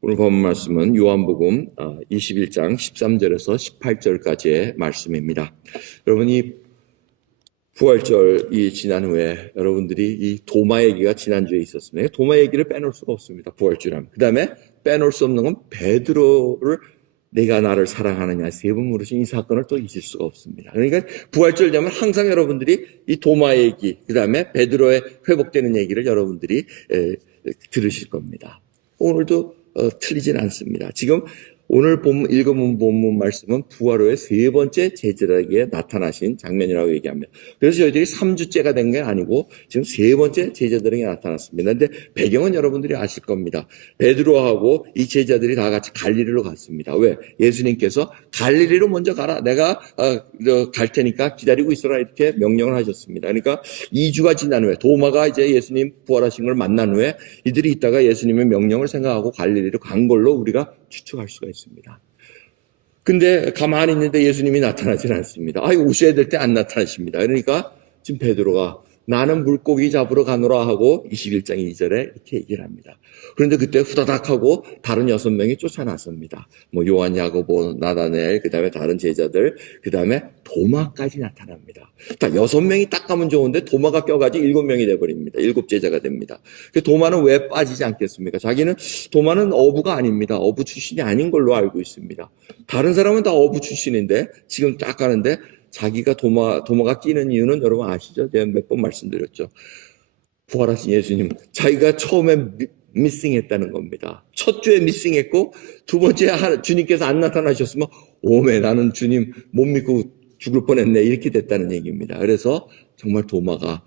오늘 본 말씀은 요한복음 21장 13절에서 18절까지의 말씀입니다. 여러분이 부활절이 지난 후에 여러분들이 이 도마 얘기가 지난주에 있었습니다. 도마 얘기를 빼놓을 수가 없습니다. 부활절하면. 그 다음에 빼놓을 수 없는 건 베드로를 내가 나를 사랑하느냐 세 번 물으신 이 사건을 또 잊을 수가 없습니다. 그러니까 부활절 되면 항상 여러분들이 이 도마 얘기, 그 다음에 베드로의 회복되는 얘기를 여러분들이 들으실 겁니다. 오늘도 틀리진 않습니다. 지금 오늘 읽어본 본문 말씀은 부활 후에 세 번째 제자에게 나타나신 장면이라고 얘기합니다. 그래서 저희들이 3주째가 된 게 아니고 지금 세 번째 제자들에게 나타났습니다. 그런데 배경은 여러분들이 아실 겁니다. 베드로하고 이 제자들이 다 같이 갈릴리로 갔습니다. 왜? 예수님께서 갈릴리로 먼저 가라. 내가 갈 테니까 기다리고 있어라. 이렇게 명령을 하셨습니다. 그러니까 2주가 지난 후에 도마가 이제 예수님 부활하신 걸 만난 후에 이들이 있다가 예수님의 명령을 생각하고 갈릴리로 간 걸로 우리가 추측할 수가 있습니다. 근데 가만히 있는데 예수님이 나타나질 않습니다. 오셔야 될 때 안 나타나십니다. 그러니까 지금 베드로가 나는 물고기 잡으러 가노라 하고 21장 2절에 이렇게 얘기를 합니다. 그런데 그때 후다닥 하고 다른 6명이 쫓아났습니다. 요한, 야고보, 나다넬, 그 다음에 다른 제자들, 그 다음에 도마까지 나타납니다. 딱 6명이 딱 가면 좋은데 도마가 껴가지고 7명이 돼버립니다. 7제자가 됩니다. 도마는 왜 빠지지 않겠습니까? 자기는 도마는 어부가 아닙니다. 어부 출신이 아닌 걸로 알고 있습니다. 다른 사람은 다 어부 출신인데 지금 딱 가는데 자기가 도마가 끼는 이유는 여러분 아시죠? 제가 몇 번 말씀드렸죠. 부활하신 예수님, 자기가 처음에 미싱했다는 겁니다. 첫 주에 미싱했고 두 번째 주님께서 안 나타나셨으면 오메 나는 주님 못 믿고 죽을 뻔했네 이렇게 됐다는 얘기입니다. 그래서 정말 도마가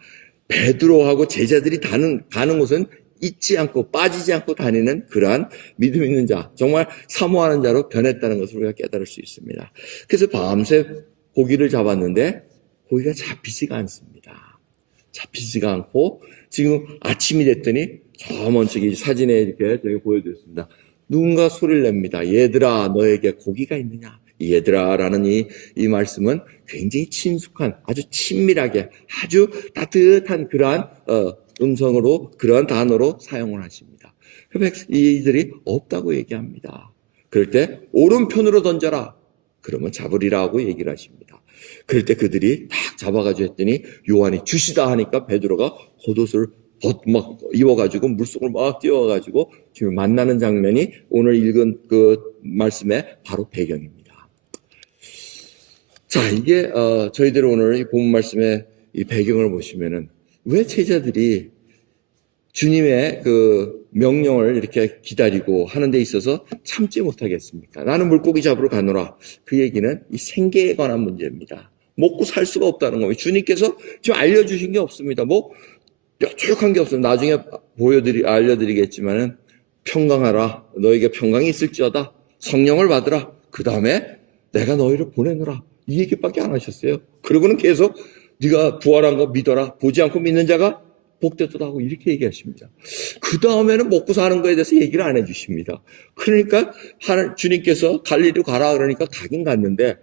베드로하고 제자들이 가는 곳은 잊지 않고 빠지지 않고 다니는 그러한 믿음 있는 자, 정말 사모하는 자로 변했다는 것을 우리가 깨달을 수 있습니다. 그래서 밤새 고기를 잡았는데 고기가 잡히지가 않습니다. 잡히지가 않고 지금 아침이 됐더니 저 먼저기 사진에 이렇게 저기 보여드렸습니다. 누군가 소리를 냅니다. 얘들아 너에게 고기가 있느냐. 얘들아라는 이 말씀은 굉장히 친숙한 아주 친밀하게 아주 따뜻한 그러한 음성으로 그러한 단어로 사용을 하십니다. 이들이 없다고 얘기합니다. 그럴 때 오른편으로 던져라. 그러면 잡으리라고 얘기를 하십니다. 그럴 때 그들이 딱 잡아가지고 했더니 요한이 주시다 하니까 베드로가 겉옷을 막 입어가지고 물속을 막 뛰어가지고 지금 만나는 장면이 오늘 읽은 그 말씀의 바로 배경입니다. 자, 이게 저희들 오늘 이 본문 말씀의 이 배경을 보시면은 왜 제자들이 주님의 그 명령을 이렇게 기다리고 하는 데 있어서 참지 못하겠습니까? 나는 물고기 잡으러 가노라. 그 얘기는 이 생계에 관한 문제입니다. 먹고 살 수가 없다는 겁니다. 주님께서 지금 알려주신 게 없습니다. 뾰족한 게 없습니다. 나중에 알려드리겠지만은 평강하라. 너에게 평강이 있을지어다. 성령을 받으라. 그 다음에 내가 너희를 보내노라. 이 얘기밖에 안 하셨어요. 그러고는 계속 네가 부활한 거 믿어라. 보지 않고 믿는 자가 복되도다 하고 이렇게 얘기하십니다. 그 다음에는 먹고 사는 거에 대해서 얘기를 안 해주십니다. 그러니까 주님께서 갈릴리로 가라 그러니까 가긴 갔는데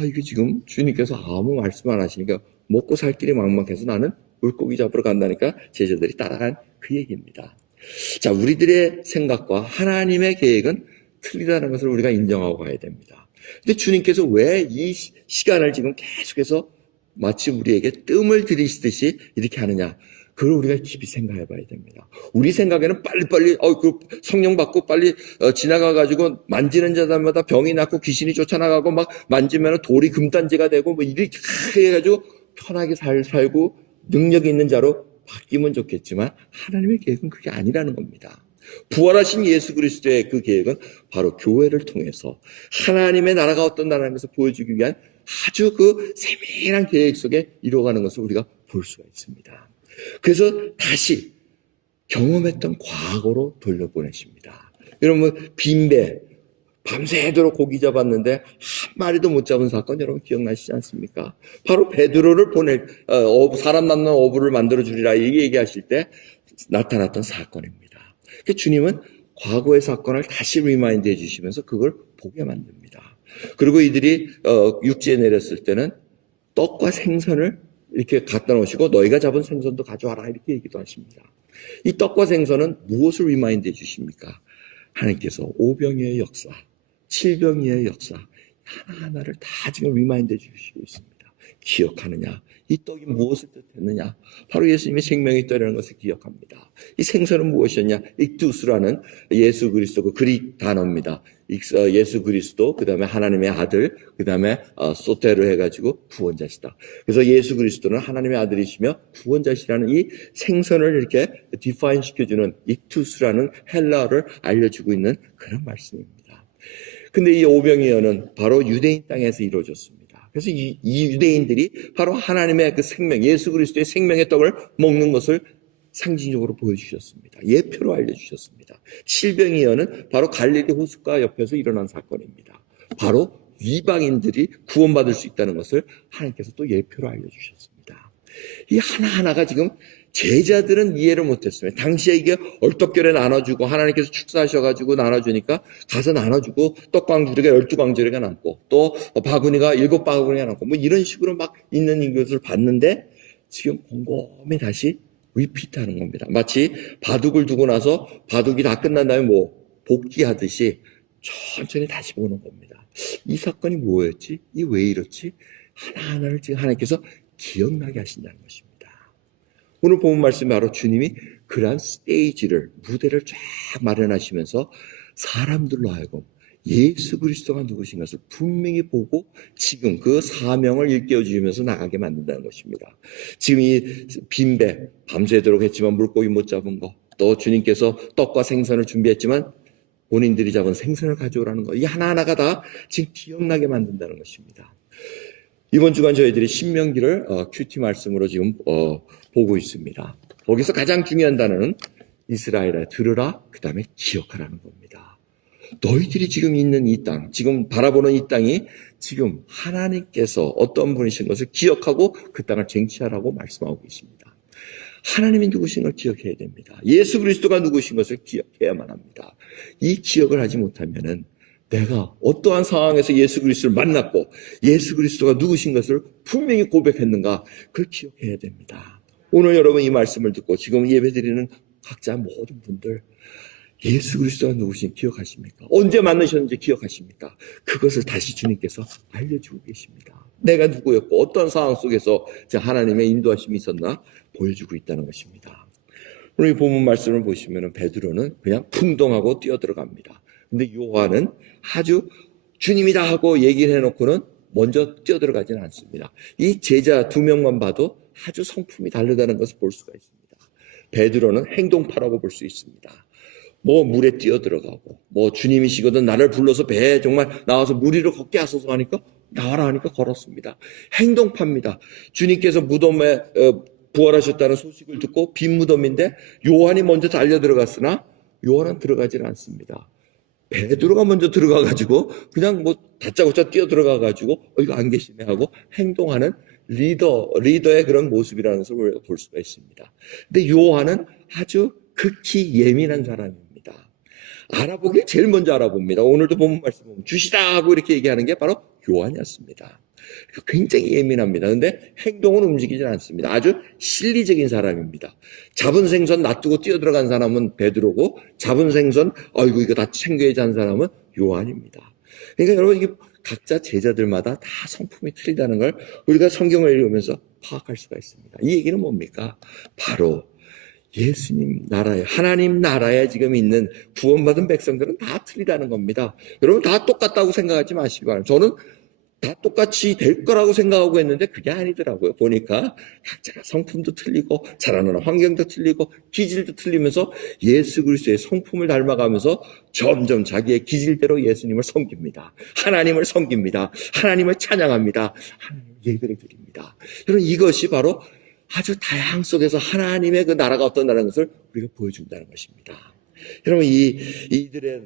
이게 지금 주님께서 아무 말씀 안 하시니까 먹고 살 길이 막막해서 나는 물고기 잡으러 간다니까 제자들이 따라간 그 얘기입니다. 자, 우리들의 생각과 하나님의 계획은 틀리다는 것을 우리가 인정하고 가야 됩니다. 근데 주님께서 왜 이 시간을 지금 계속해서 마치 우리에게 뜸을 들이시듯이 이렇게 하느냐? 그걸 우리가 깊이 생각해 봐야 됩니다. 우리 생각에는 빨리빨리 그 성령 받고 빨리 지나가가지고 만지는 자들마다 병이 낫고 귀신이 쫓아나가고 막 만지면 돌이 금단지가 되고 이렇게 해가지고 편하게 살고 능력이 있는 자로 바뀌면 좋겠지만 하나님의 계획은 그게 아니라는 겁니다. 부활하신 예수 그리스도의 그 계획은 바로 교회를 통해서 하나님의 나라가 어떤 나라라는 것을 보여주기 위한 아주 그 세밀한 계획 속에 이루어가는 것을 우리가 볼 수가 있습니다. 그래서 다시 경험했던 과거로 돌려보내십니다. 여러분 빈배 밤새도록 고기 잡았는데 한 마리도 못 잡은 사건 여러분 기억나시지 않습니까? 바로 베드로를 사람 낳는 어부를 만들어 주리라 이 얘기하실 때 나타났던 사건입니다. 주님은 과거의 사건을 다시 리마인드 해주시면서 그걸 보게 만듭니다. 그리고 이들이 육지에 내렸을 때는 떡과 생선을 이렇게 갖다 놓으시고 너희가 잡은 생선도 가져와라 이렇게 얘기도 하십니다. 이 떡과 생선은 무엇을 리마인드 해주십니까? 하나님께서 오병이어의 역사, 칠병이어의 역사 하나하나를 다 지금 리마인드 주시고 있습니다. 기억하느냐? 이 떡이 무엇을 뜻했느냐? 바로 예수님의 생명의 떡이라는 것을 기억합니다. 이 생선은 무엇이었냐? 익두스라는 예수 그리스도 그 그릭 단어입니다. 예수 그리스도, 그 다음에 하나님의 아들, 그 다음에 소테로 해가지고 구원자시다. 그래서 예수 그리스도는 하나님의 아들이시며 구원자시라는 이 생선을 이렇게 디파인 시켜주는 익투스라는 헬라어를 알려주고 있는 그런 말씀입니다. 근데 이 오병이어는 바로 유대인 땅에서 이루어졌습니다. 그래서 이 유대인들이 바로 하나님의 그 생명, 예수 그리스도의 생명의 떡을 먹는 것을 상징적으로 보여주셨습니다. 예표로 알려주셨습니다. 칠병이어는 바로 갈릴리 호숫가 옆에서 일어난 사건입니다. 바로 이방인들이 구원받을 수 있다는 것을 하나님께서 또 예표로 알려주셨습니다. 이 하나하나가 지금 제자들은 이해를 못했습니다. 당시에 이게 얼떨결에 나눠주고 하나님께서 축사하셔가지고 나눠주니까 가서 나눠주고 떡광주리가 12광주리가 남고 또 바구니가 7바구니가 남고 뭐 이런 식으로 막 있는 것을 봤는데 지금 곰곰이 다시 리피트하는 겁니다. 마치 바둑을 두고 나서 바둑이 다 끝난 다음에 뭐 복귀하듯이 천천히 다시 보는 겁니다. 이 사건이 뭐였지? 이 왜 이렇지? 하나하나를 지금 하나님께서 기억나게 하신다는 것입니다. 오늘 본 말씀이 바로 주님이 그러한 스테이지를, 무대를 쫙 마련하시면서 사람들로 하여금 예수 그리스도가 누구신 것을 분명히 보고 지금 그 사명을 일깨워 주시면서 나가게 만든다는 것입니다. 지금 이 빈배, 밤새도록 했지만 물고기 못 잡은 거, 또 주님께서 떡과 생선을 준비했지만 본인들이 잡은 생선을 가져오라는 거, 이 하나하나가 다 지금 기억나게 만든다는 것입니다. 이번 주간 저희들이 신명기를 큐티 말씀으로 지금 보고 있습니다. 거기서 가장 중요한 단어는 이스라엘아 들으라, 그 다음에 기억하라는 겁니다. 너희들이 지금 있는 이 땅, 지금 바라보는 이 땅이 지금 하나님께서 어떤 분이신 것을 기억하고 그 땅을 쟁취하라고 말씀하고 계십니다. 하나님이 누구신 걸 기억해야 됩니다. 예수 그리스도가 누구신 것을 기억해야만 합니다. 이 기억을 하지 못하면은 내가 어떠한 상황에서 예수 그리스도를 만났고 예수 그리스도가 누구신 것을 분명히 고백했는가, 그걸 기억해야 됩니다. 오늘 여러분 이 말씀을 듣고 지금 예배드리는 각자 모든 분들 예수 그리스도가 누구신지 기억하십니까? 언제 만나셨는지 기억하십니까? 그것을 다시 주님께서 알려주고 계십니다. 내가 누구였고 어떤 상황 속에서 하나님의 인도하심이 있었나 보여주고 있다는 것입니다. 오늘 이 본문 말씀을 보시면 베드로는 그냥 풍덩하고 뛰어들어갑니다. 근데 요한은 아주 주님이다 하고 얘기를 해놓고는 먼저 뛰어들어가지는 않습니다. 이 제자 2명만 봐도 아주 성품이 다르다는 것을 볼 수가 있습니다. 베드로는 행동파라고 볼 수 있습니다. 뭐 물에 뛰어들어가고 뭐 주님이시거든 나를 불러서 배에 정말 나와서 물 위로 걷게 하소서 하니까 나와라 하니까 걸었습니다. 행동파입니다. 주님께서 무덤에 부활하셨다는 소식을 듣고 빈 무덤인데 요한이 먼저 달려 들어갔으나 요한은 들어가지는 않습니다. 베드로가 먼저 들어가가지고 그냥 뭐 다짜고짜 뛰어 들어가가지고 이거 안 계시네 하고 행동하는 리더의 그런 모습이라는 것을 우리가 볼 수가 있습니다. 근데 요한은 아주 극히 예민한 사람입니다. 알아보길 제일 먼저 알아봅니다. 오늘도 본문 말씀 보면 주시다 하고 이렇게 얘기하는 게 바로 요한이었습니다. 굉장히 예민합니다. 근데 행동은 움직이지 않습니다. 아주 실리적인 사람입니다. 잡은 생선 놔두고 뛰어들어간 사람은 베드로고 잡은 생선 아이고 이거 다 챙겨야지 한 사람은 요한입니다. 그러니까 여러분 이게 각자 제자들마다 다 성품이 틀리다는 걸 우리가 성경을 읽으면서 파악할 수가 있습니다. 이 얘기는 뭡니까? 바로 예수님 나라에, 하나님 나라에 지금 있는 구원받은 백성들은 다 틀리다는 겁니다. 여러분 다 똑같다고 생각하지 마시기 바랍니다. 저는 다 똑같이 될 거라고 생각하고 했는데 그게 아니더라고요. 보니까 각자가 성품도 틀리고 자라는 환경도 틀리고 기질도 틀리면서 예수 그리스도의 성품을 닮아가면서 점점 자기의 기질대로 예수님을 섬깁니다. 하나님을 섬깁니다. 하나님을 찬양합니다. 하나님을 예배를 드립니다. 여러분 이것이 바로 아주 다양 속에서 하나님의 그 나라가 어떤 나라인 것을 우리가 보여준다는 것입니다. 여러분 이들의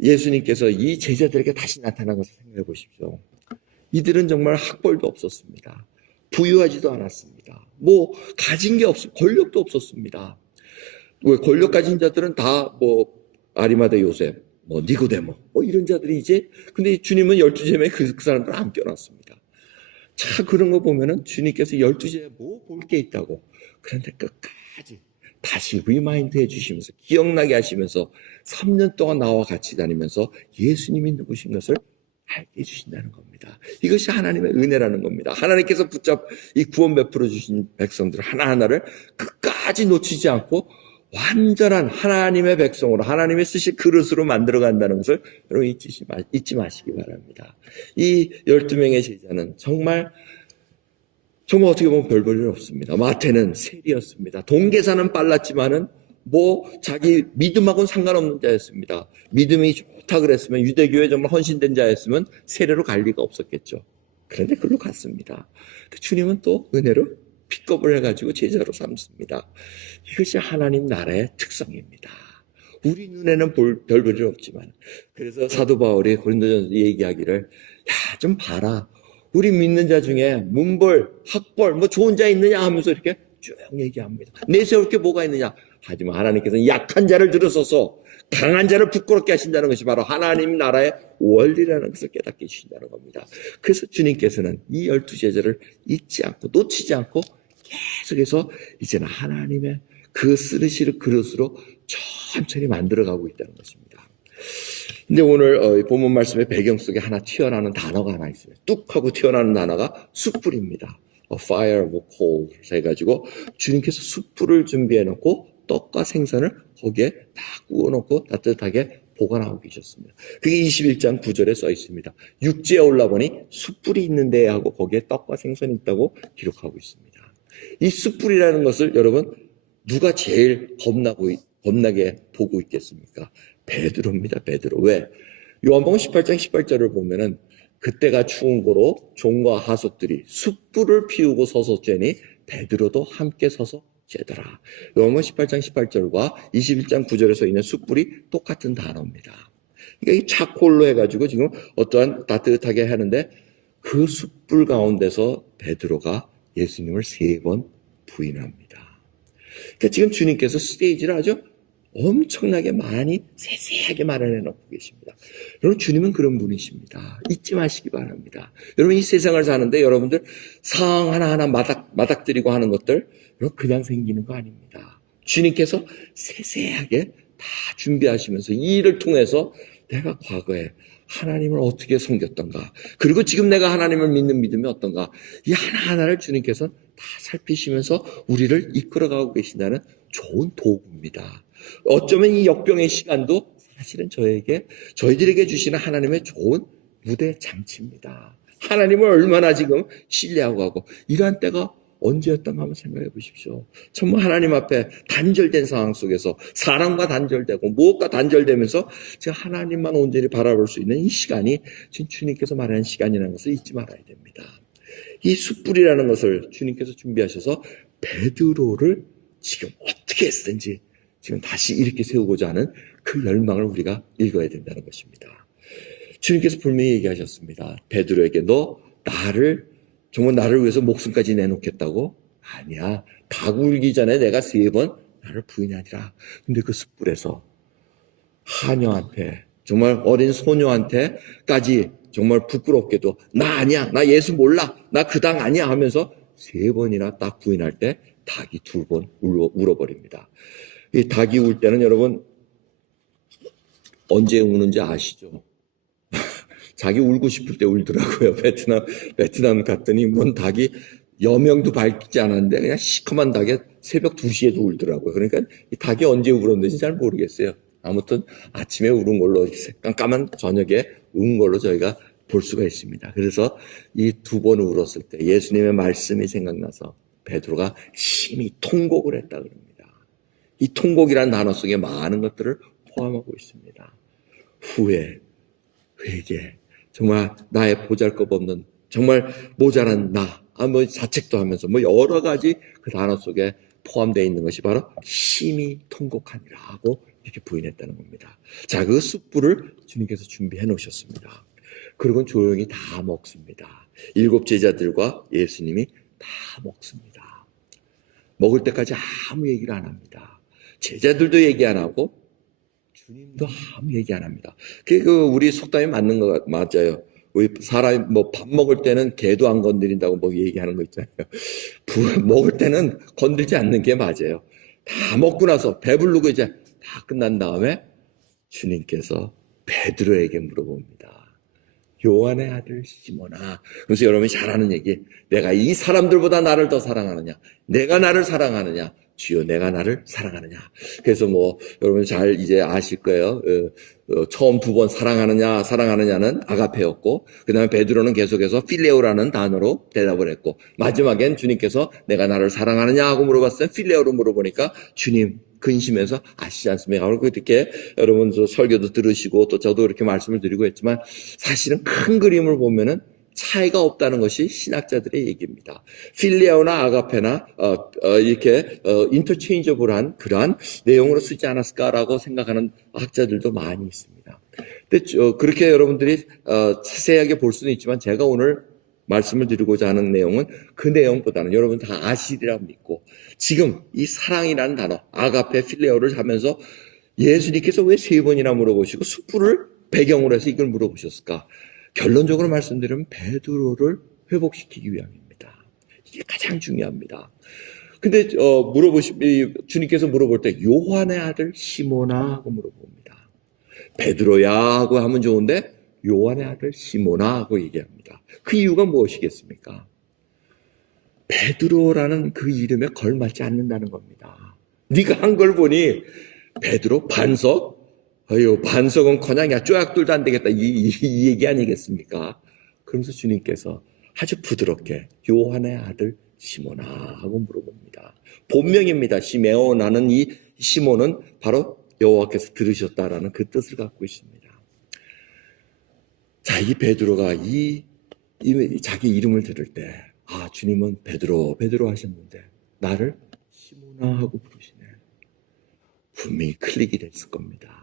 예수님께서 이 제자들에게 다시 나타난 것을 생각해 보십시오. 이들은 정말 학벌도 없었습니다. 부유하지도 않았습니다. 뭐 가진 게 권력도 없었습니다. 왜 권력 가진 자들은 다 뭐 아리마대 요셉, 뭐 니고데모, 뭐 이런 자들이 이제 근데 주님은 12제자에 그 사람들을 안 껴놨습니다. 자 그런 거 보면은 주님께서 12제자에 뭐 볼 게 있다고 그런데 끝까지 다시 리마인드 해주시면서 기억나게 하시면서 3년 동안 나와 같이 다니면서 예수님이 누구신 것을 알게 해주신다는 겁니다. 이것이 하나님의 은혜라는 겁니다. 하나님께서 이 구원 베풀어 주신 백성들 하나하나를 끝까지 놓치지 않고 완전한 하나님의 백성으로 하나님의 쓰실 그릇으로 만들어 간다는 것을 여러분 잊지 마시기 바랍니다. 이 12명의 제자는 정말 어떻게 보면 별 볼 일 없습니다. 마태는 세리였습니다. 돈 계산은 빨랐지만은 자기 믿음하고는 상관없는 자였습니다. 믿음이 좋다 그랬으면, 유대교에 정말 헌신된 자였으면 세례로 갈 리가 없었겠죠. 그런데 글로 갔습니다. 주님은 또 은혜로 픽업을 해가지고 제자로 삼습니다. 이것이 하나님 나라의 특성입니다. 우리 눈에는 별 볼 일 없지만, 그래서 사도 바울이 고린도전서 얘기하기를, 좀 봐라. 우리 믿는 자 중에 문벌, 학벌, 좋은 자 있느냐 하면서 이렇게 쭉 얘기합니다. 내세울 게 뭐가 있느냐? 하지만 하나님께서는 약한 자를 들어서서 강한 자를 부끄럽게 하신다는 것이 바로 하나님 나라의 원리라는 것을 깨닫게 해주신다는 겁니다. 그래서 주님께서는 이 12제자를 잊지 않고 놓치지 않고 계속해서 이제는 하나님의 그 쓰르시를 그릇으로 천천히 만들어가고 있다는 것입니다. 근데 오늘 본문 말씀의 배경 속에 하나 튀어나오는 단어가 하나 있어요. 뚝 하고 튀어나오는 단어가 숯불입니다. fire of coal 해가지고 주님께서 숯불을 준비해놓고 떡과 생선을 거기에 다 구워놓고 따뜻하게 보관하고 계셨습니다. 그게 21장 9절에 써 있습니다. 육지에 올라보니 숯불이 있는데 하고 거기에 떡과 생선이 있다고 기록하고 있습니다. 이 숯불이라는 것을 여러분 누가 제일 겁나게 보고 있겠습니까? 베드로입니다. 베드로. 왜? 요한복음 18장 18절을 보면은 그때가 추운 고로 종과 하속들이 숯불을 피우고 서서 쬐니 베드로도 함께 서서 쬐더라. 요한복음 18장 18절과 21장 9절에 서 있는 숯불이 똑같은 단어입니다. 그러니까 이 차콜로 해가지고 지금 어떠한 따뜻하게 하는데 그 숯불 가운데서 베드로가 예수님을 3번 부인합니다. 그러니까 지금 주님께서 스테이지를 아주 엄청나게 많이 세세하게 마련해 놓고 계십니다. 여러분 주님은 그런 분이십니다. 잊지 마시기 바랍니다. 여러분 이 세상을 사는데 여러분들 상황 하나하나 마닥들이고 하는 것들 여러분 그냥 생기는 거 아닙니다. 주님께서 세세하게 다 준비하시면서 이 일을 통해서 내가 과거에 하나님을 어떻게 섬겼던가 그리고 지금 내가 하나님을 믿는 믿음이 어떤가 이 하나하나를 주님께서 다 살피시면서 우리를 이끌어가고 계신다는 좋은 도구입니다. 어쩌면 이 역병의 시간도 사실은 저희들에게 주시는 하나님의 좋은 무대 장치입니다. 하나님을 얼마나 지금 신뢰하고 하고 이러한 때가 언제였던가 한번 생각해 보십시오. 정말 하나님 앞에 단절된 상황 속에서 사람과 단절되고 무엇과 단절되면서 지금 하나님만 온전히 바라볼 수 있는 이 시간이 지금 주님께서 말하는 시간이라는 것을 잊지 말아야 됩니다. 이 숯불이라는 것을 주님께서 준비하셔서 베드로를 지금 어떻게 했든지 지금 다시 이렇게 세우고자 하는 그 열망을 우리가 읽어야 된다는 것입니다. 주님께서 분명히 얘기하셨습니다. 베드로에게 너 정말 나를 위해서 목숨까지 내놓겠다고? 아니야. 닭 울기 전에 내가 3번 나를 부인하니라. 근데 그 숯불에서 하녀한테 정말 어린 소녀한테까지 정말 부끄럽게도 나 아니야. 나 예수 몰라. 나 그 당 아니야 하면서 3번이나 딱 부인할 때 닭이 2번 울어버립니다. 이 닭이 울 때는 여러분 언제 우는지 아시죠? 자기 울고 싶을 때 울더라고요. 베트남 갔더니 뭔 닭이 여명도 밝히지 않았는데 그냥 시커먼 닭에 새벽 2시에도 울더라고요. 그러니까 이 닭이 언제 울었는지 잘 모르겠어요. 아무튼 아침에 울은 걸로 깜깜한 저녁에 운 걸로 저희가 볼 수가 있습니다. 그래서 이 2번 울었을 때 예수님의 말씀이 생각나서 베드로가 심히 통곡을 했다 그럽니다. 이 통곡이라는 단어 속에 많은 것들을 포함하고 있습니다. 후회, 회개, 정말 나의 보잘것없는 정말 모자란 나, 자책도 하면서 여러 가지 그 단어 속에 포함되어 있는 것이 바로 심히 통곡하니라 하고 이렇게 부인했다는 겁니다. 자, 그 숯불을 주님께서 준비해 놓으셨습니다. 그리고 조용히 다 먹습니다. 7 제자들과 예수님이 다 먹습니다. 먹을 때까지 아무 얘기를 안 합니다. 제자들도 얘기 안 하고 주님도 아무 얘기 안 합니다. 우리 속담이 맞는 거 맞아요. 우리 사람이 밥 먹을 때는 개도 안 건드린다고 얘기하는 거 있잖아요. 먹을 때는 건들지 않는 게 맞아요. 다 먹고 나서 배부르고 이제 다 끝난 다음에 주님께서 베드로에게 물어봅니다. 요한의 아들 시몬아. 그래서 여러분이 잘 아는 얘기, 내가 이 사람들보다 나를 더 사랑하느냐, 내가 나를 사랑하느냐, 주여 내가 나를 사랑하느냐. 그래서 여러분 잘 이제 아실 거예요. 처음 두 번 사랑하느냐는 아가페였고, 그 다음에 베드로는 계속해서 필레오라는 단어로 대답을 했고, 마지막엔 주님께서 내가 나를 사랑하느냐 하고 물어봤어요. 필레오로 물어보니까 주님 근심해서 아시지 않습니까? 그리고 이렇게 여러분 설교도 들으시고 또 저도 이렇게 말씀을 드리고 했지만, 사실은 큰 그림을 보면은 차이가 없다는 것이 신학자들의 얘기입니다. 필레오나 아가페나 이렇게 인터체인저블한 그러한 내용으로 쓰지 않았을까라고 생각하는 학자들도 많이 있습니다. 근데 그렇게 여러분들이 자세하게 볼 수는 있지만, 제가 오늘 말씀을 드리고자 하는 내용은 그 내용보다는 여러분 다 아시리라 믿고, 지금 이 사랑이라는 단어 아가페 필레오를 하면서 예수님께서 왜 세 번이나 물어보시고 숯불을 배경으로 해서 이걸 물어보셨을까? 결론적으로 말씀드리면 베드로를 회복시키기 위함입니다. 이게 가장 중요합니다. 근데 주님께서 물어볼 때 요한의 아들 시몬아 하고 물어봅니다. 베드로야 하고 하면 좋은데 요한의 아들 시몬아 하고 얘기합니다. 그 이유가 무엇이겠습니까? 베드로라는 그 이름에 걸맞지 않는다는 겁니다. 네가 한 걸 보니 베드로 반석? 반석은커녕 야 쪼약돌도 안 되겠다 이 얘기 아니겠습니까? 그러면서 주님께서 아주 부드럽게 요한의 아들 시몬아 하고 물어봅니다. 본명입니다. 시메온하는 이 시몬은 바로 여호와께서 들으셨다라는 그 뜻을 갖고 있습니다. 자, 이 베드로가 자기 이름을 들을 때, 주님은 베드로 하셨는데 나를 시몬아 하고 부르시네. 분명히 클릭이 됐을 겁니다.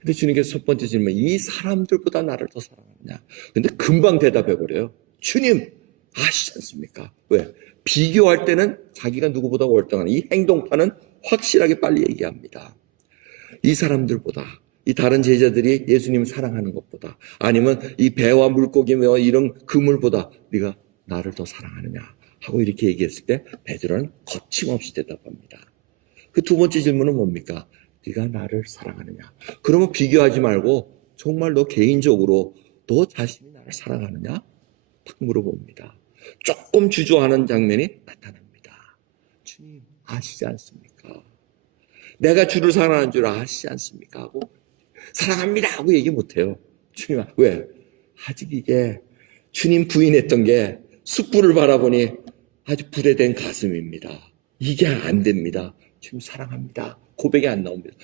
근데 주님께서 첫 번째 질문, 이 사람들보다 나를 더 사랑하느냐? 근데 금방 대답해버려요. 주님, 아시지 않습니까? 왜? 비교할 때는 자기가 누구보다 월등한 이 행동파는 확실하게 빨리 얘기합니다. 이 사람들보다, 이 다른 제자들이 예수님을 사랑하는 것보다, 아니면 이 배와 물고기며 이런 그물보다 네가 나를 더 사랑하느냐 하고 이렇게 얘기했을 때 베드로는 거침없이 대답합니다. 그 두 번째 질문은 뭡니까? 네가 나를 사랑하느냐? 그러면 비교하지 말고 정말 너 개인적으로 너 자신이 나를 사랑하느냐? 딱 물어봅니다. 조금 주저하는 장면이 나타납니다. 주님 아시지 않습니까? 내가 주를 사랑하는 줄 아시지 않습니까? 하고 사랑합니다 하고 얘기 못해요. 주님, 왜? 아직 이게 주님 부인했던 게 숯불을 바라보니 아주 불에 된 가슴입니다. 이게 안 됩니다. 주님 사랑합니다. 고백이 안 나옵니다.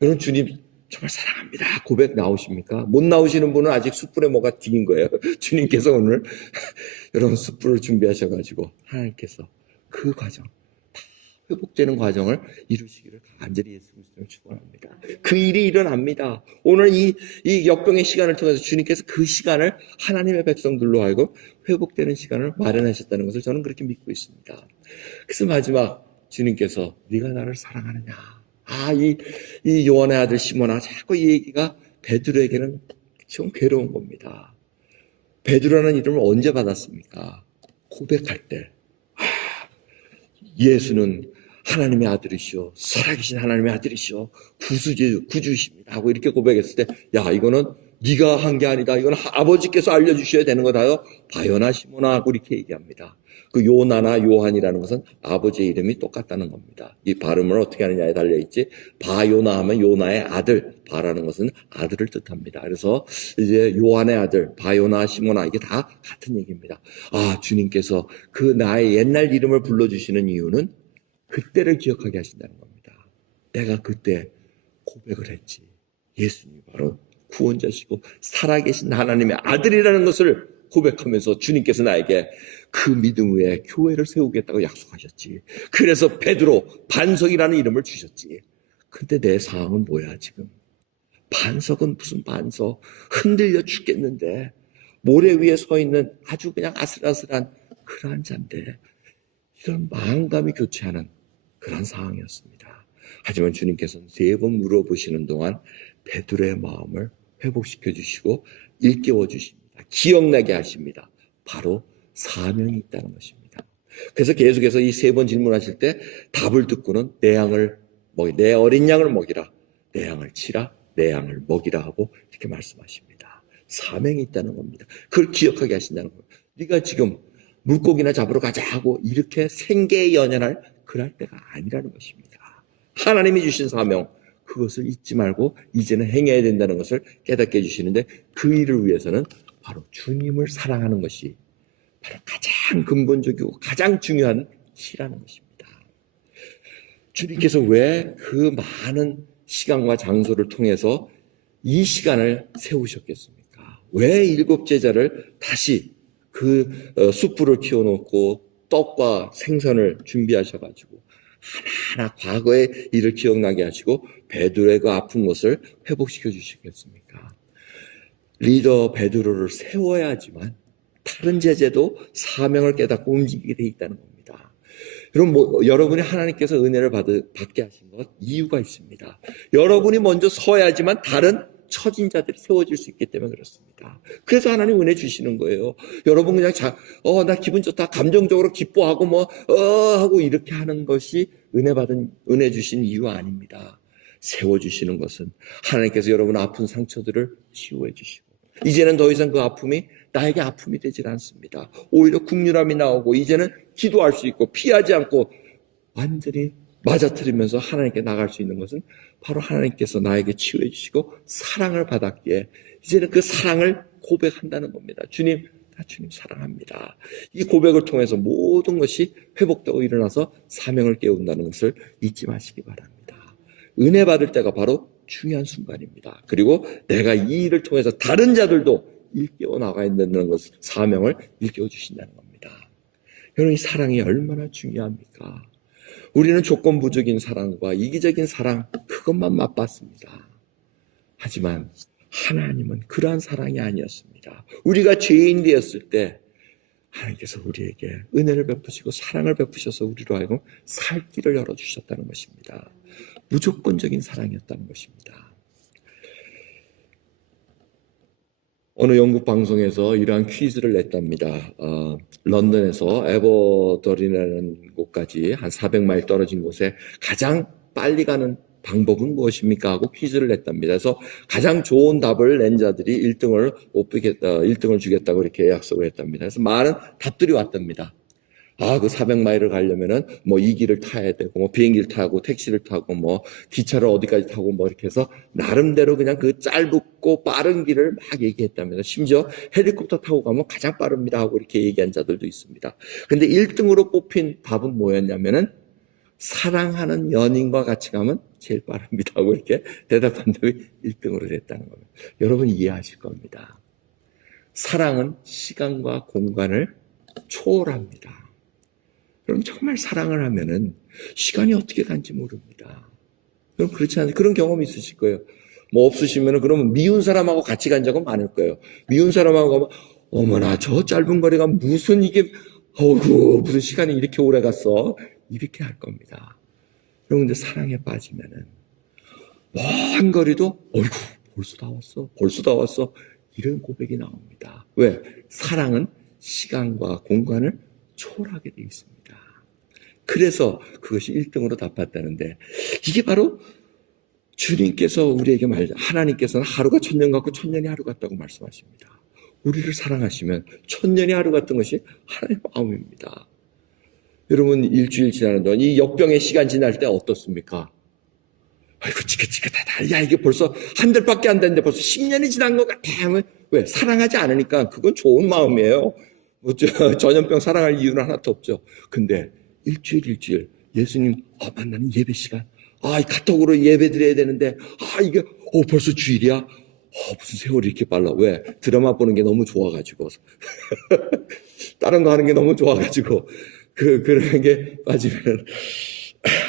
여러분 주님 정말 사랑합니다. 고백 나오십니까? 못 나오시는 분은 아직 숯불에 뭐가 튀긴 거예요. 주님께서 오늘 여러분 숯불을 준비하셔가지고 하나님께서 그 과정, 다 회복되는 과정을 이루시기를 간절히 예수 그리스도를 축원합니다. 그 일이 일어납니다. 오늘 이 역병의 시간을 통해서 주님께서 그 시간을 하나님의 백성들로 하여금 회복되는 시간을 마련하셨다는 것을 저는 그렇게 믿고 있습니다. 그래서 마지막 주님께서 네가 나를 사랑하느냐? 이 요한의 아들 시몬아, 자꾸 이 얘기가 베드로에게는 좀 괴로운 겁니다. 베드로라는 이름을 언제 받았습니까? 고백할 때. 예수는 하나님의 아들이시오, 살아계신 하나님의 아들이시오, 구주십니다 하고 이렇게 고백했을 때, 이거는 네가 한 게 아니다, 이건 아버지께서 알려주셔야 되는 거다요. 바요나 시모나 하고 이렇게 얘기합니다. 그 요나나 요한이라는 것은 아버지의 이름이 똑같다는 겁니다. 이 발음을 어떻게 하느냐에 달려있지, 바요나 하면 요나의 아들, 바라는 것은 아들을 뜻합니다. 그래서 이제 요한의 아들, 바요나 시모나, 이게 다 같은 얘기입니다. 주님께서 그 나의 옛날 이름을 불러주시는 이유는 그때를 기억하게 하신다는 겁니다. 내가 그때 고백을 했지. 예수님이 바로 구원자시고 살아계신 하나님의 아들이라는 것을 고백하면서 주님께서 나에게 그 믿음 위에 교회를 세우겠다고 약속하셨지. 그래서 베드로 반석이라는 이름을 주셨지. 근데 내 상황은 뭐야 지금? 반석은 무슨 반석? 흔들려 죽겠는데 모래 위에 서 있는 아주 그냥 아슬아슬한 그러한 자인데 이런 마음감이 교체하는 그런 상황이었습니다. 하지만 주님께서는 3번 물어보시는 동안 베드로의 마음을 회복시켜 주시고 일깨워 주십니다. 기억나게 하십니다. 바로 사명이 있다는 것입니다. 그래서 계속해서 이 3번 질문하실 때 답을 듣고는 내 어린 양을 먹이라, 내 양을 치라, 내 양을 먹이라 하고 이렇게 말씀하십니다. 사명이 있다는 겁니다. 그걸 기억하게 하신다는 겁니다. 네가 지금 물고기나 잡으러 가자 하고 이렇게 생계에 연연할 그럴 때가 아니라는 것입니다. 하나님이 주신 사명, 그것을 잊지 말고 이제는 행해야 된다는 것을 깨닫게 해주시는데, 그 일을 위해서는 바로 주님을 사랑하는 것이 바로 가장 근본적이고 가장 중요한 시라는 것입니다. 주님께서 왜 그 많은 시간과 장소를 통해서 이 시간을 세우셨겠습니까? 왜 7 제자를 다시 그 숯불을 키워놓고 떡과 생선을 준비하셔가지고 하나하나 과거의 일을 기억나게 하시고 베드로의 그 아픈 것을 회복시켜 주시겠습니까? 리더 베드로를 세워야지만 다른 제자도 사명을 깨닫고 움직이게 돼 있다는 겁니다. 여러분, 여러분이 하나님께서 은혜를 받게 하신 것 이유가 있습니다. 여러분이 먼저 서야지만 다른 처진 자들이 세워질 수 있기 때문에 그렇습니다. 그래서 하나님 은혜 주시는 거예요. 여러분 그냥 나 기분 좋다, 감정적으로 기뻐하고 하고 이렇게 하는 것이 은혜 주신 이유 아닙니다. 세워주시는 것은 하나님께서 여러분 아픈 상처들을 치유해 주시고, 이제는 더 이상 그 아픔이 나에게 아픔이 되질 않습니다. 오히려 국률함이 나오고, 이제는 기도할 수 있고, 피하지 않고 완전히 맞아뜨리면서 하나님께 나갈 수 있는 것은 바로 하나님께서 나에게 치유해 주시고 사랑을 받았기에 이제는 그 사랑을 고백한다는 겁니다. 주님, 나 주님 사랑합니다. 이 고백을 통해서 모든 것이 회복되고 일어나서 사명을 깨운다는 것을 잊지 마시기 바랍니다. 은혜 받을 때가 바로 중요한 순간입니다. 그리고 내가 이 일을 통해서 다른 자들도 일깨워 나가야 된다는 것, 사명을 일깨워 주신다는 겁니다. 여러분, 이 사랑이 얼마나 중요합니까? 우리는 조건부적인 사랑과 이기적인 사랑, 그것만 맛봤습니다. 하지만 하나님은 그러한 사랑이 아니었습니다. 우리가 죄인 되었을 때 하나님께서 우리에게 은혜를 베푸시고 사랑을 베푸셔서 우리로 하여금 살 길을 열어주셨다는 것입니다. 무조건적인 사랑이었다는 것입니다. 어느 영국 방송에서 이러한 퀴즈를 냈답니다. 런던에서 에버더린이라는 곳까지 한 400마일 떨어진 곳에 가장 빨리 가는 방법은 무엇입니까? 하고 퀴즈를 냈답니다. 그래서 가장 좋은 답을 낸 자들이 1등을 주겠다고 이렇게 약속을 했답니다. 그래서 많은 답들이 왔답니다. 그 400마일을 가려면은 이 길을 타야 되고, 비행기를 타고, 택시를 타고, 기차를 어디까지 타고, 이렇게 해서 나름대로 그냥 그 짧고 빠른 길을 막 얘기했답니다. 심지어 헬리콥터 타고 가면 가장 빠릅니다 하고 이렇게 얘기한 자들도 있습니다. 근데 1등으로 뽑힌 답은 뭐였냐면은 사랑하는 연인과 같이 가면 제일 빠릅니다 하고 이렇게 대답한 답이 1등으로 됐다는 겁니다. 여러분 이해하실 겁니다. 사랑은 시간과 공간을 초월합니다. 그럼 정말 사랑을 하면은 시간이 어떻게 간지 모릅니다. 그럼 그렇지 않아요? 그런 경험이 있으실 거예요. 없으시면은 그러면 미운 사람하고 같이 간 적은 많을 거예요. 미운 사람하고 가면 어머나 저 짧은 거리가 무슨 이게 무슨 시간이 이렇게 오래 갔어, 이렇게 할 겁니다. 그런데 사랑에 빠지면은 먼 거리도 벌써 다 왔어 이런 고백이 나옵니다. 왜? 사랑은 시간과 공간을 초월하게 돼 있습니다. 그래서 그것이 1등으로 답했다는데, 이게 바로 주님께서 우리에게 하나님께서는 하루가 천년 같고 천년이 하루 같다고 말씀하십니다. 우리를 사랑하시면 천년이 하루 같은 것이 하나님의 마음입니다. 여러분, 일주일 지나는 동안 이 역병의 시간 지날 때 어떻습니까? 아이고 지긋지긋하다. 야, 이게 벌써 한 달밖에 안 됐는데 벌써 10년이 지난 것 같아. 왜? 사랑하지 않으니까. 그건 좋은 마음이에요. 전염병 사랑할 이유는 하나도 없죠. 근데 일주일 예수님 만나는 예배 시간, 이 카톡으로 예배 드려야 되는데 이게 벌써 주일이야? 무슨 세월이 이렇게 빨라. 왜? 드라마 보는 게 너무 좋아가지고 다른 거 하는 게 너무 좋아가지고 그런 게 빠지면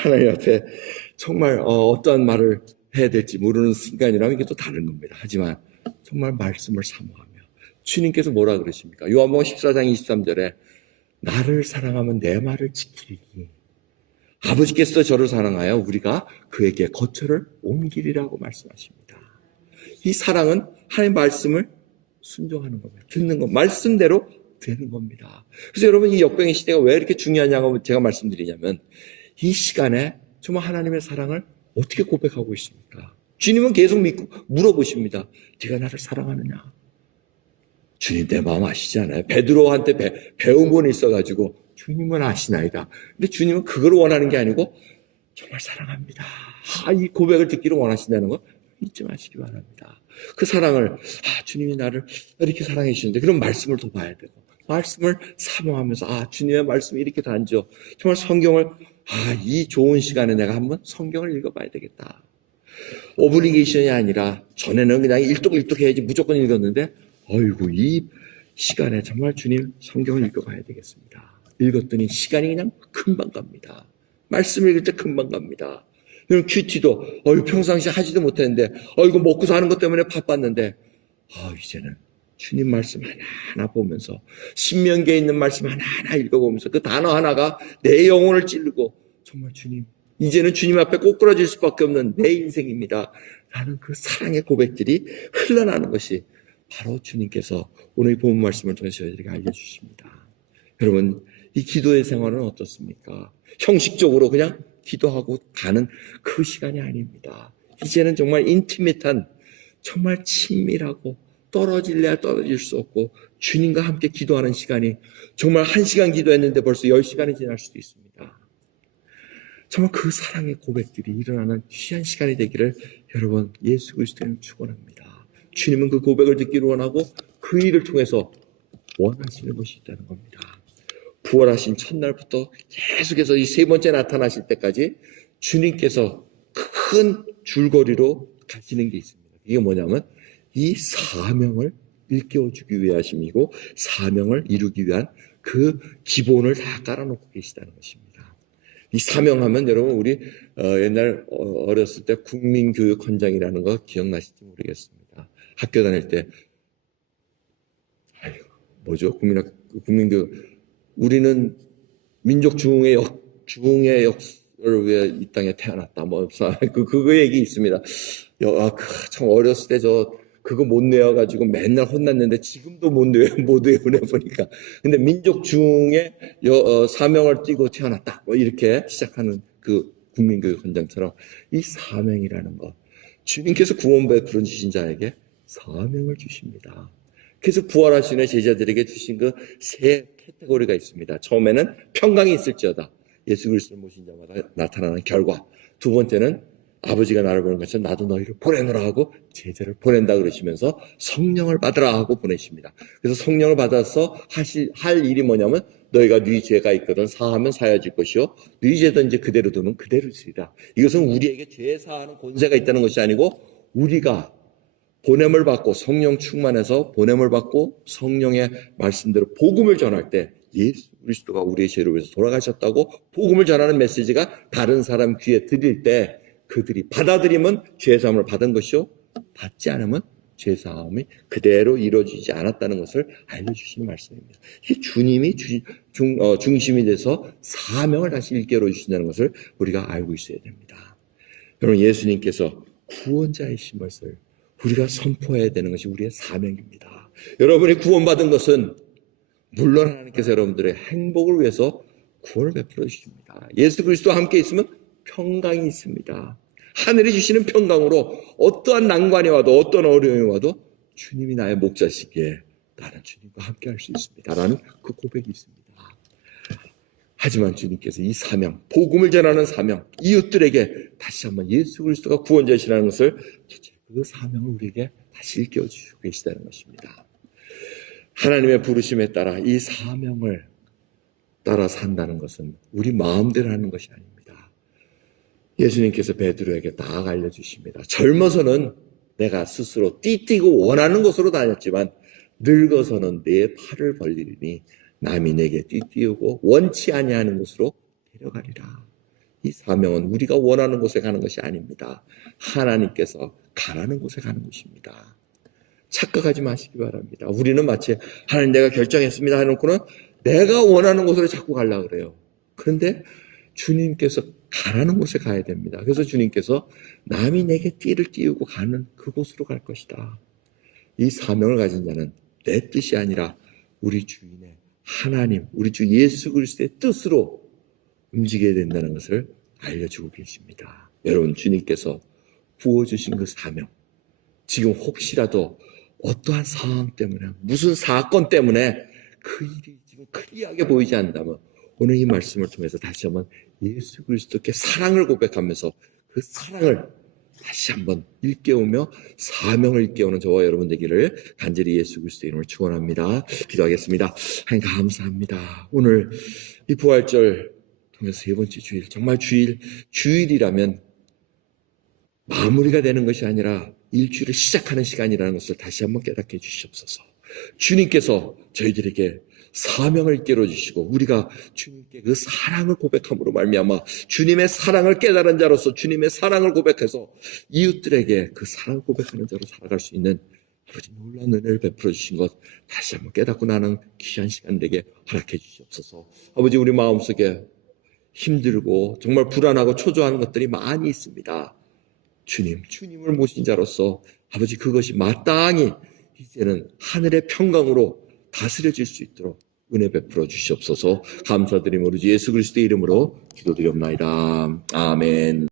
하나님 앞에 정말 어떠한 말을 해야 될지 모르는 순간이라면 이게 또 다른 겁니다. 하지만 정말 말씀을 사모하며, 주님께서 뭐라 그러십니까? 요한복음 14장 23절에 나를 사랑하면 내 말을 지키리니 아버지께서 저를 사랑하여 우리가 그에게 거처를 옮기리라고 말씀하십니다. 이 사랑은 하나님의 말씀을 순종하는 겁니다. 듣는 것, 말씀대로 되는 겁니다. 그래서 여러분, 이 역병의 시대가 왜 이렇게 중요하냐고 제가 말씀드리냐면, 이 시간에 정말 하나님의 사랑을 어떻게 고백하고 있습니까? 주님은 계속 믿고 물어보십니다. 네가 나를 사랑하느냐? 주님 내 마음 아시잖아요. 베드로한테 배운 분이 있어가지고 주님은 아시나이다. 근데 주님은 그걸 원하는 게 아니고 정말 사랑합니다. 이 고백을 듣기를 원하신다는 거 잊지 마시기 바랍니다. 그 사랑을 주님이 나를 이렇게 사랑해 주시는데 그럼 말씀을 더 봐야 되고 말씀을 사모하면서 주님의 말씀이 이렇게 단죠. 정말 성경을 이 좋은 시간에 내가 한번 성경을 읽어봐야 되겠다. 오블리게이션이 아니라 전에는 그냥 일독일독 해야지 무조건 읽었는데 어이구 이 시간에 정말 주님 성경을 읽어봐야 되겠습니다. 읽었더니 시간이 그냥 금방 갑니다. 말씀 읽을 때 금방 갑니다. 그럼 큐티도 평상시 하지도 못했는데 이거 먹고 사는 것 때문에 바빴는데 이제는 주님 말씀 하나하나 보면서 신명기에 있는 말씀 하나하나 읽어보면서 그 단어 하나가 내 영혼을 찌르고 정말 주님 이제는 주님 앞에 꼬꾸라질 수밖에 없는 내 인생입니다. 라는 그 사랑의 고백들이 흘러나는 것이 바로 주님께서 오늘 본 말씀을 통해서 저희들에게 알려주십니다. 여러분 이 기도의 생활은 어떻습니까? 형식적으로 그냥 기도하고 가는 그 시간이 아닙니다. 이제는 정말 인티밋한 정말 친밀하고 떨어질래야 떨어질 수 없고 주님과 함께 기도하는 시간이 정말 1시간 기도했는데 벌써 10시간이 지날 수도 있습니다. 정말 그 사랑의 고백들이 일어나는 귀한 시간이 되기를 여러분 예수 그리스도는 축원합니다. 주님은 그 고백을 듣기를 원하고 그 일을 통해서 원하시는 것이 있다는 겁니다. 부활하신 첫날부터 계속해서 이 3번째 나타나실 때까지 주님께서 큰 줄거리로 가시는 게 있습니다. 이게 뭐냐면 이 사명을 일깨워주기 위하심이고 사명을 이루기 위한 그 기본을 다 깔아놓고 계시다는 것입니다. 이 사명하면 여러분 우리 옛날 어렸을 때 국민교육헌장이라는 거 기억나실지 모르겠습니다. 학교 다닐 때 뭐죠? 국민교육 우리는 민족 중흥의 역사를 위해 이 땅에 태어났다. 그 얘기 있습니다. 참 어렸을 때 그거 못 외워가지고 맨날 혼났는데 지금도 못 외우네 보니까. 근데 민족 중흥의 사명을 띠고 태어났다. 이렇게 시작하는 그 국민교육헌장처럼 이 사명이라는 것. 주님께서 구원 베풀어 주신 자에게 사명을 주십니다. 그래서 부활하신 제자들에게 주신 그 세 카테고리가 있습니다. 처음에는 평강이 있을지어다. 예수 그리스도를 모신 자마다 나타나는 결과. 두 번째는 아버지가 나를 보는 것처럼 나도 너희를 보내노라 하고 제자를 보낸다 그러시면서 성령을 받으라 하고 보내십니다. 그래서 성령을 받아서 할 일이 뭐냐면 너희가 네 죄가 있거든 사하면 사해질 것이요 네 죄도 이제 그대로 두면 그대로 있으리라. 이것은 우리에게 죄 사하는 권세가 있다는 것이 아니고 우리가 보냄을 받고 성령 충만해서 보냄을 받고 성령의 말씀대로 복음을 전할 때 예수 그리스도가 우리의 죄를 위해서 돌아가셨다고 복음을 전하는 메시지가 다른 사람 귀에 들릴 때 그들이 받아들이면 죄사함을 받은 것이요 받지 않으면 죄사함이 그대로 이루어지지 않았다는 것을 알려주시는 말씀입니다. 이게 주님이 중심이 돼서 사명을 다시 일깨워 주신다는 것을 우리가 알고 있어야 됩니다. 여러분 예수님께서 구원자이신 것을 우리가 선포해야 되는 것이 우리의 사명입니다. 여러분이 구원받은 것은 물론 하나님께서 여러분들의 행복을 위해서 구원을 베풀어 주십니다. 예수 그리스도와 함께 있으면 평강이 있습니다. 하늘이 주시는 평강으로 어떠한 난관이 와도 어떤 어려움이 와도 주님이 나의 목자시기에 나는 주님과 함께 할 수 있습니다. 라는 그 고백이 있습니다. 하지만 주님께서 이 사명, 복음을 전하는 사명, 이웃들에게 다시 한번 예수 그리스도가 구원자시라는 것을 그 사명을 우리에게 다시 일깨워주시고 계시다는 것입니다. 하나님의 부르심에 따라 이 사명을 따라 산다는 것은 우리 마음대로 하는 것이 아닙니다. 예수님께서 베드로에게 딱 알려주십니다. 젊어서는 내가 스스로 띠뛰고 원하는 곳으로 다녔지만 늙어서는 내 팔을 벌리니 남이 내게 띠띠우고 원치 아니하는 곳으로 데려가리라. 이 사명은 우리가 원하는 곳에 가는 것이 아닙니다. 하나님께서 가라는 곳에 가는 것입니다. 착각하지 마시기 바랍니다. 우리는 마치 하나님 내가 결정했습니다 해놓고는 내가 원하는 곳으로 자꾸 가려고 그래요. 그런데 주님께서 가라는 곳에 가야 됩니다. 그래서 주님께서 남이 내게 띠를 띄우고 가는 그곳으로 갈 것이다. 이 사명을 가진 자는 내 뜻이 아니라 우리 주인의 하나님, 우리 주 예수 그리스도의 뜻으로 움직여야 된다는 것을 알려주고 계십니다. 여러분 주님께서 부어주신 그 사명, 지금 혹시라도 어떠한 상황 때문에, 무슨 사건 때문에 그 일이 지금 클리어하게 보이지 않는다면 오늘 이 말씀을 통해서 다시 한번 예수 그리스도께 사랑을 고백하면서 그 사랑을 다시 한번 일깨우며 사명을 일깨우는 저와 여러분 되기를 간절히 예수 그리스도의 이름으로 축원합니다. 기도하겠습니다. 하나님 감사합니다. 오늘 이 부활절 통해서 세 번째 주일, 정말 주일이라면 마무리가 되는 것이 아니라 일주일을 시작하는 시간이라는 것을 다시 한번 깨닫게 해주시옵소서. 주님께서 저희들에게 사명을 깨워주시고 우리가 주님께 그 사랑을 고백함으로 말미암아 주님의 사랑을 깨달은 자로서 주님의 사랑을 고백해서 이웃들에게 그 사랑을 고백하는 자로 살아갈 수 있는 아버지 놀라운 은혜를 베풀어 주신 것 다시 한번 깨닫고 나는 귀한 시간 되게 허락해 주시옵소서. 아버지 우리 마음속에 힘들고 정말 불안하고 초조한 것들이 많이 있습니다. 주님을 모신 자로서 아버지 그것이 마땅히 이제는 하늘의 평강으로 다스려질 수 있도록 은혜 베풀어 주시옵소서. 감사드리며 우리 예수 그리스도의 이름으로 기도드리옵나이다. 아멘.